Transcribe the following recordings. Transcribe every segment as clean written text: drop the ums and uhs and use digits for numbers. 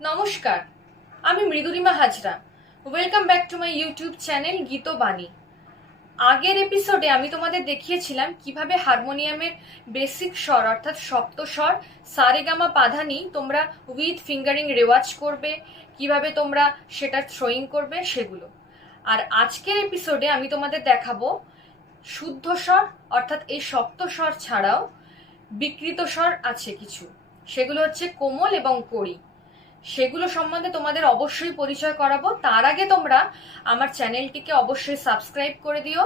নমস্কার, আমি Mridurima Hazra. Welcome back to my YouTube channel Gitabani. আগের এপিসোডে আমি তোমাদের দেখিয়েছিলাম কিভাবে হারমোনিয়ামের বেসিক স্বর অর্থাৎ সপ্ত স্বর সারেগামা পাধানি তোমরা উইথ ফিঙ্গারিং রেওয়াজ করবে, কিভাবে তোমরা সেটা থ্রোয়িং করবে সেগুলো। আর আজকের এপিসোডে আমি তোমাদের দেখাবো শুদ্ধ স্বর অর্থাৎ এই সপ্ত স্বর ছাড়াও বিকৃত স্বর আছে কিছু, সেগুলো হচ্ছে কোমল এবং কড়ি। সেগুলো সম্বন্ধে তোমাদের অবশ্যই পরিচয় করাবো। তার আগে তোমরা আমার চ্যানেলটিকে অবশ্যই সাবস্ক্রাইব করে দিও,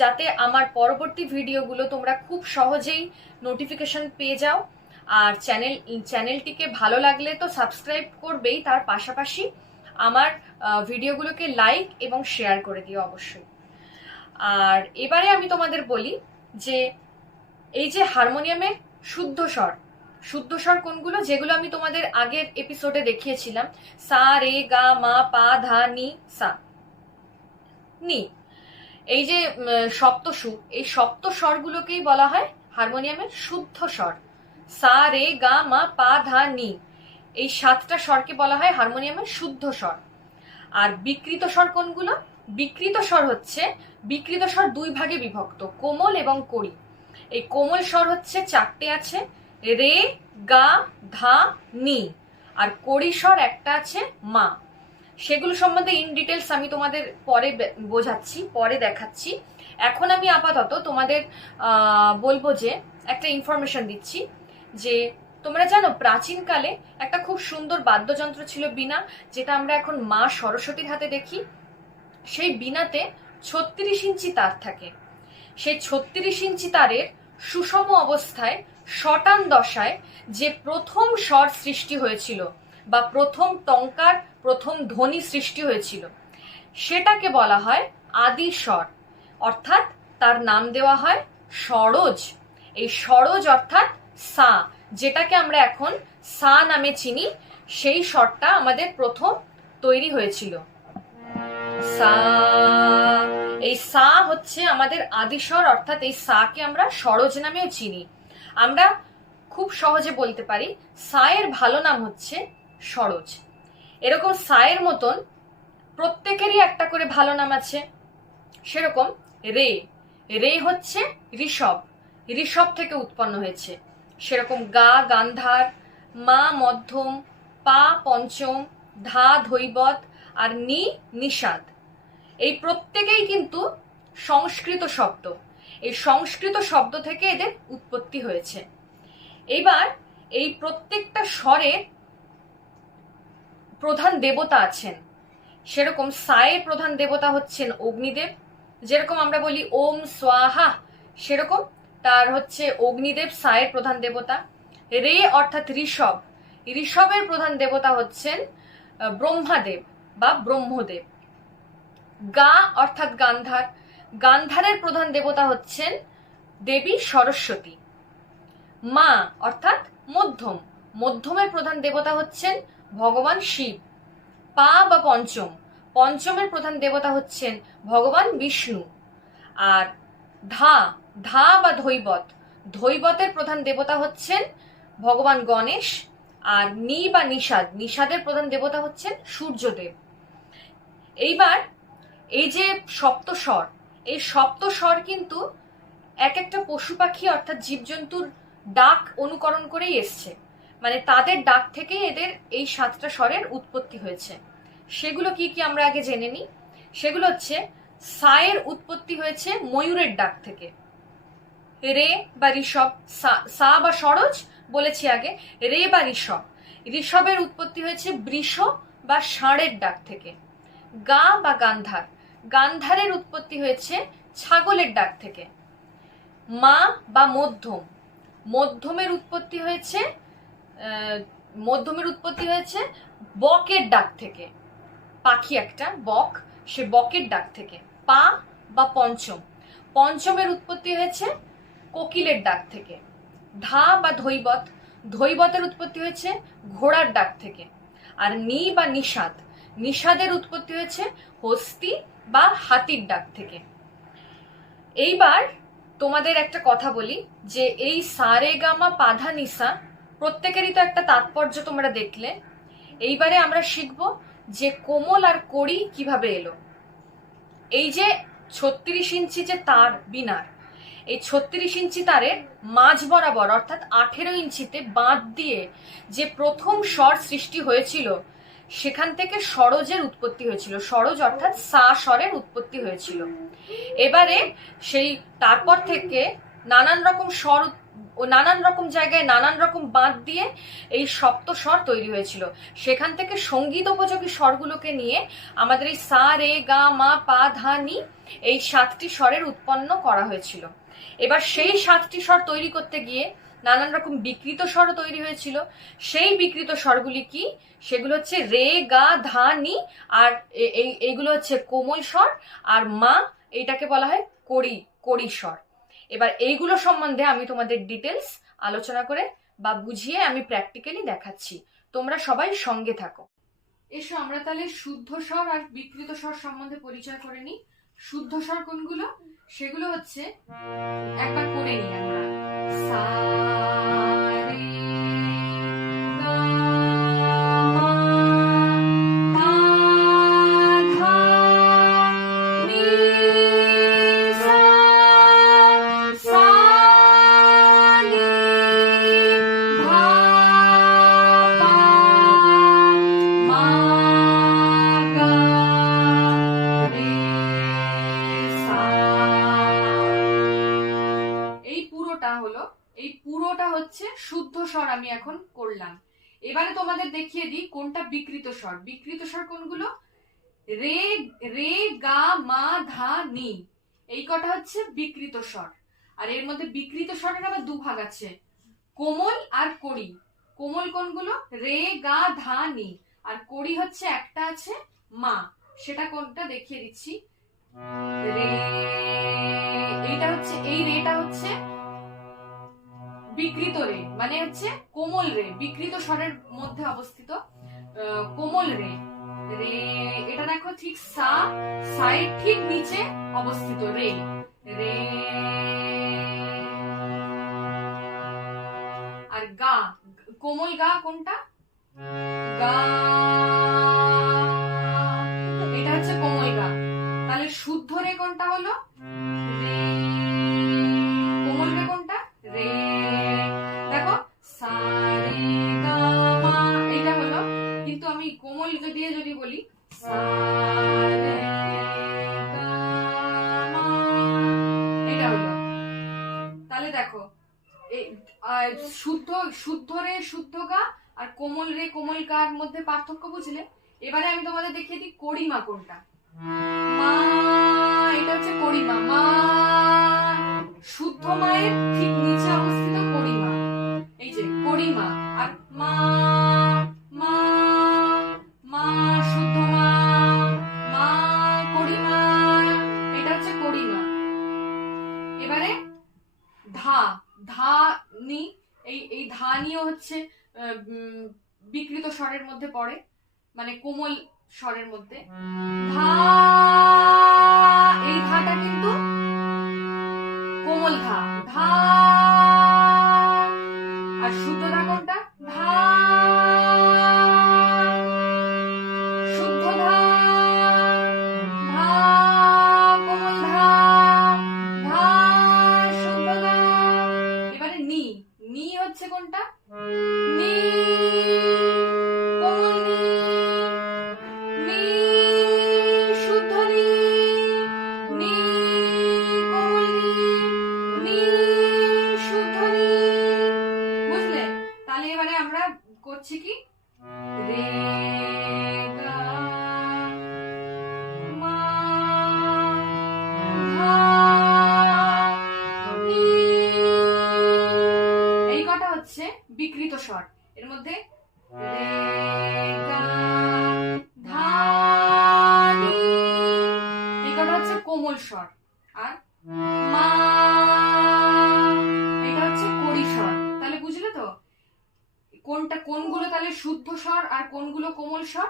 যাতে আমার পরবর্তী ভিডিওগুলো তোমরা খুব সহজেই নোটিফিকেশন পেয়ে যাও। আর চ্যানেলটিকে ভালো লাগলে তো সাবস্ক্রাইব করবেই, তার পাশাপাশি আমার ভিডিওগুলোকে লাইক এবং শেয়ার করে দিও অবশ্যই। আর এবারে আমি তোমাদের বলি যে এই যে হারমোনিয়ামে শুদ্ধ স্বর কোনগুলো, যেগুলো আমি তোমাদের আগের এপিসোডে দেখিয়েছিলাম। সা রে গা মা পা ধা নি সা নি, এই যে সপ্তস্বর, এই সপ্ত স্বরগুলোকেই বলা হয় হারমোনিয়ামের শুদ্ধ স্বর। সা রে গা মা পা ধা নি, এই সাতটা স্বরকে বলা হয় হারমোনিয়ামের শুদ্ধ স্বর। আর বিকৃত স্বর কোনগুলো? বিকৃত স্বর দুই ভাগে বিভক্ত, কোমল এবং কড়ি। এই কোমল স্বর হচ্ছে চারটে আছে, রে গা ধা নি, আর কড়ি স্বর একটা আছে মা। সেগুলো সম্বন্ধে ইন ডিটেলস আমি তোমাদের পরে বোঝাচ্ছি, পরে দেখাচ্ছি। এখন আমি আপাতত তোমাদের বলবো যে একটা ইনফরমেশন দিচ্ছি যে তোমরা জানো প্রাচীনকালে একটা খুব সুন্দর বাদ্যযন্ত্র ছিল বীণা, যেটা আমরা এখন মা সরস্বতীর হাতে দেখি। সেই বীণাতে 36 ইঞ্চি তার থাকে। সেই 36 ইঞ্চি তারের সুষম অবস্থায় শটান দশায় যে প্রথম স্বর সৃষ্টি হয়েছিল বা প্রথম টঙ্কার প্রথম ধ্বনি সৃষ্টি হয়েছিল, সেটাকে বলা হয় আদি স্বর, অর্থাৎ তার নাম দেওয়া হয় সরোজ। এই সরোজ অর্থাৎ সা, যেটাকে আমরা এখন সা নামে চিনি, সেই স্বরটা আমাদের প্রথম তৈরি হয়েছিল। সা, এই সা হচ্ছে আমাদের আদিস্বর, অর্থাৎ এই সাকে আমরা সরোজ নামেও চিনি। আমরা খুব সহজে বলতে পারি সা এর ভালো নাম হচ্ছে সরোজ। এরকম সা এর মতন প্রত্যেকেরই একটা করে ভালো নাম আছে। সেরকম রে, রে হচ্ছে ঋষভ, ঋষভ থেকে উৎপন্ন হয়েছে। সেরকম গা গান্ধার, মা মধ্যম, পা পঞ্চম, ধা ধৈবত, আর নি নিষাদ। এই প্রত্যেকেই কিন্তু সংস্কৃত শব্দ। এই সংস্কৃত শব্দ থেকে এদের উৎপত্তি হয়েছে। এবার এই প্রত্যেকটা স্বরের প্রধান দেবতা আছেন। সেরকম সায়ের প্রধান দেবতা হচ্ছেন অগ্নিদেব। যেরকম আমরা বলি ওম স্বাহা, সেরকম তার হচ্ছে অগ্নিদেব সায়ের প্রধান দেবতা। রে অর্থাৎ ঋষভ, ঋষভের প্রধান দেবতা হচ্ছেন ব্রহ্মাদেব বা ব্রহ্মদেব। গা অর্থাৎ গান্ধার, গান্ধারের প্রধান দেবতা হচ্ছেন দেবী সরস্বতী। মা অর্থাৎ মধ্যম, মধ্যমের প্রধান দেবতা হচ্ছেন ভগবান শিব। পা বা পঞ্চম, পঞ্চমের প্রধান দেবতা হচ্ছেন ভগবান বিষ্ণু। আর ধা, ধা বা ধৈবত, ধৈবতের প্রধান দেবতা হচ্ছেন ভগবান গণেশ। আর নি বা নিষাদ, নিষাদের প্রধান দেবতা হচ্ছেন সূর্যদেব। এইবার এই যে সপ্তস্বর, এই সপ্তস্বর কিন্তু এক একটা পশু পাখি অর্থাৎ জীবজন্তুর ডাক অনুকরণ করেই এসছে, মানে তাদের ডাক থেকেই এদের এই সাতটা স্বরের উৎপত্তি হয়েছে। সেগুলো কি কি আমরা আগে জেনে নিই। সেগুলো হচ্ছে সায়ের উৎপত্তি হয়েছে ময়ূরের ডাক থেকে। রে বা ঋষভ, সা বা সরোজ বলেছি আগে, রে বা ঋষভ, ঋষভের উৎপত্তি হয়েছে বৃষ বা ষাঁড়ের ডাক থেকে। গা বা গান্ধার, গান্ধারের উৎপত্তি হয়েছে ছাগলের ডাক থেকে। মা বা মধ্যম, মধ্যমের উৎপত্তি হয়েছে বকের ডাক থেকে। পাখি একটা বক, সে বকের ডাক থেকে। পা বা পঞ্চম, পঞ্চমের উৎপত্তি হয়েছে কোকিলের ডাক থেকে। ধা বা ধৈবত, ধৈবতের উৎপত্তি হয়েছে ঘোড়ার ডাক থেকে। আর নি বা নিষাদ, নিষাদের উৎপত্তি হয়েছে হস্তি বা হাতির ডাক থেকে। এইবার তোমাদের একটা কথা বলি যে এই সা রে গা মা পা ধা নি সা প্রত্যেকেরই তো একটা তাৎপর্য তোমরা দেখলে। এইবারে আমরা শিখব যে কোমল আর কড়ি কিভাবে এলো। এই যে 36 ইঞ্চি যে তার বিনার, এই 36 ইঞ্চি তারের মাঝ বরাবর অর্থাৎ 18 ইঞ্চিতে বাঁধ দিয়ে যে প্রথম স্বর সৃষ্টি হয়েছিল, সেখান থেকে সরোজের উৎপত্তি হয়েছিল। সরোজ অর্থাৎ সা স্বরের উৎপত্তি হয়েছিল। এবারে সেই তারপর থেকে নানান রকম স্বর ও নানান রকম জায়গায় নানান রকম বাঁধ দিয়ে এই সপ্ত স্বর তৈরি হয়েছিল। সেখান থেকে সঙ্গীত উপযোগী স্বরগুলোকে নিয়ে আমাদের এই সা রে গা মা পা ধা নি এই 7টি স্বরের উৎপন্ন করা হয়েছিল। এবার সেই 7টি স্বর তৈরি করতে গিয়ে নানান রকম বিকৃত স্বরও তৈরি হয়েছিল। সেই বিকৃত স্বরগুলি কি? সেগুলো হচ্ছে রে গা ধা নি, আর এইগুলো হচ্ছে কোমল স্বর, আর মা এইটাকে বলা হয় কড়ি কড়ি স্বর। এবার এইগুলো সম্বন্ধে আমি তোমাদের ডিটেলস আলোচনা করে বা বুঝিয়ে আমি প্র্যাকটিক্যালি দেখাচ্ছি, তোমরা সবাই সঙ্গে থাকো। এসো আমরা তাহলে শুদ্ধ স্বর আর বিকৃত স্বর সম্বন্ধে পরিচয় করে নিই। শুদ্ধ স্বর কোনগুলো? সেগুলো হচ্ছে, একবার করে নিই আমরা, সা রে গা মা পা ধা নি সা, সা নি ধা পা মা গা রে সা। এই পুরোটা হচ্ছে শুদ্ধ স্বর আমি এখন করলাম। এবারে তোমাদের দেখিয়ে দিই কোনটা বিকৃত স্বর। বিকৃত স্বর কোনগুলো? রে রে গা মা ধা নি, এই কটা হচ্ছে বিকৃত স্বর। আর এর মধ্যে বিকৃত স্বরের আবার দুভাগ আছে, কোমল আর কড়ি। কোমল কোনগুলো? রে গা ধা নি। আর কড়ি হচ্ছে একটা আছে মা, সেটা কোনটা দেখিয়ে দিচ্ছি। রে, এইটা হচ্ছে, এই রেটা হচ্ছে বিকৃত রে, মানে হচ্ছে কোমল রে, বিকৃত স্বরের মধ্যে অবস্থিত কোমল রে। রে এটা দেখো ঠিক সা, সায়ের ঠিক নিচে অবস্থিত রে। রে আর গা, কোমল গা কোনটা? গা, এটা হচ্ছে কোমল গা। তাহলে শুদ্ধ রে কোনটা হলো? রে। কোমল রে কোনটা? রে। দেখো সা রে গা মা, এটা হলো। কিন্তু আমি কোমল দিয়ে যদি বলি সা রে গা মা, এটা হলো। তাহলে দেখো শুদ্ধ রে শুদ্ধ গা আর কোমল রে কোমল গার মধ্যে পার্থক্য বুঝলে? এবারে আমি তোমাদের দেখিয়ে দিই কড়িমা কোনটা। মা, এটা হচ্ছে কড়িমা। মা, শুদ্ধ মায়ের ঠিক নিচে অবস্থিত কড়িমা, এই যে কড়িমা। আর মা, মা, মা শুদ্ধ মা, মা কড়িমা, এটা হচ্ছে কড়িমা। এবারে ধা, ধা নি, এই ধা নিও হচ্ছে বিকৃত স্বরের মধ্যে পড়ে, মানে কোমল স্বরের মধ্যে। ধা, এই ধাটা কিন্তু কোমল ধা, ধা। আর শুদ্ধ ধা কোনটা? ধা, শুদ্ধ ধা, ধা কোমল ধা, ধা শুদ্ধ ধা। এবারে নি, নি হচ্ছে কোনটা? নি, কোমল নি, নি শুদ্ধ নি, নি কোমল নি, নি শুদ্ধ নি। বুঝলে? তাহলে এবারে আমরা করছি কি, রে গা মা ধা নি, এই কটা হচ্ছে বিকৃত স্বর। এর মধ্যে রে গা ধা নি, এই কটা হচ্ছে কোমল স্বর। আর মা, এটা হচ্ছে কড়ি স্বর। তাহলে বুঝলে তো কোনটা কোনগুলো তাহলে শুদ্ধ স্বর আর কোনগুলো কোমল স্বর?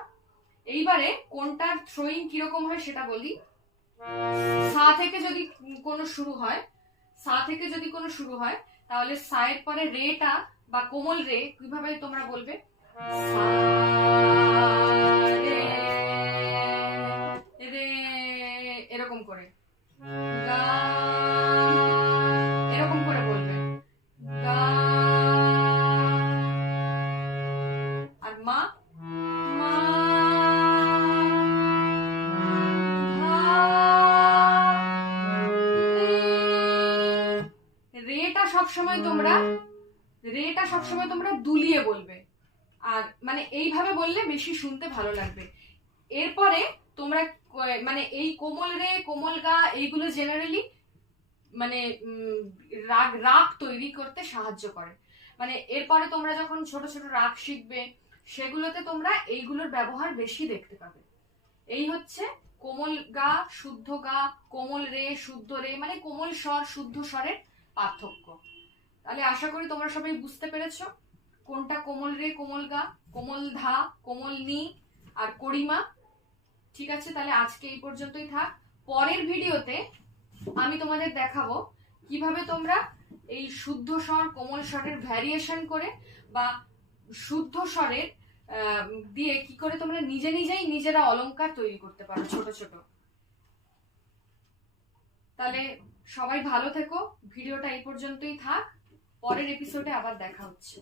এইবারে কোনটার থ্রোয়িং কিরকম হয় সেটা বলি। সা থেকে যদি কোনো শুরু হয়, সা থেকে যদি কোনো শুরু হয়, তাহলে সায়ের পরে রেটা বা কোমল রে কিভাবে তোমরা বলবে? সা রে রে, এরকম করে। গা, এরকম করে বলবে। গা। আর মা, মা। রেটা সবসময় তোমরা দুলিয়ে বলবে, আর মানে এইভাবে বললে বেশি শুনতে ভালো লাগবে। এরপরে তোমরা মানে এই কোমল রে, কোমল গা, এইগুলো জেনারেলি মানে রাগ রাগ তৈরি করতে সাহায্য করে। মানে এরপরে তোমরা যখন ছোট ছোট রাগ শিখবে, সেগুলোতে তোমরা এইগুলোর ব্যবহার বেশি দেখতে পাবে। এই হচ্ছে কোমল গা, শুদ্ধ গা, কোমল রে, শুদ্ধ রে, মানে কোমল স্বর, শুদ্ধ স্বরের পার্থক্য। তাহলে আশা করি তোমরা সবাই বুঝতে পেরেছো কোনটা কোমল রে, কোমল গা, কোমল ধা, কোমল নি আর কড়িমা। ঠিক আছে, তাহলে আজকে এই পর্যন্তই থাক। পরের ভিডিওতে আমি তোমাদের দেখাবো কিভাবে তোমরা এই শুদ্ধ স্বর, কোমল স্বরের ভ্যারিয়েশন করে বা শুদ্ধ স্বরের দিয়ে কি করে তোমরা নিজেরা অলংকার তৈরি করতে পারো ছোট ছোট। তাহলে সবাই ভালো থেকো, ভিডিওটা এই পর্যন্তই থাক, পরের এপিসোডে আবার দেখা হচ্ছে।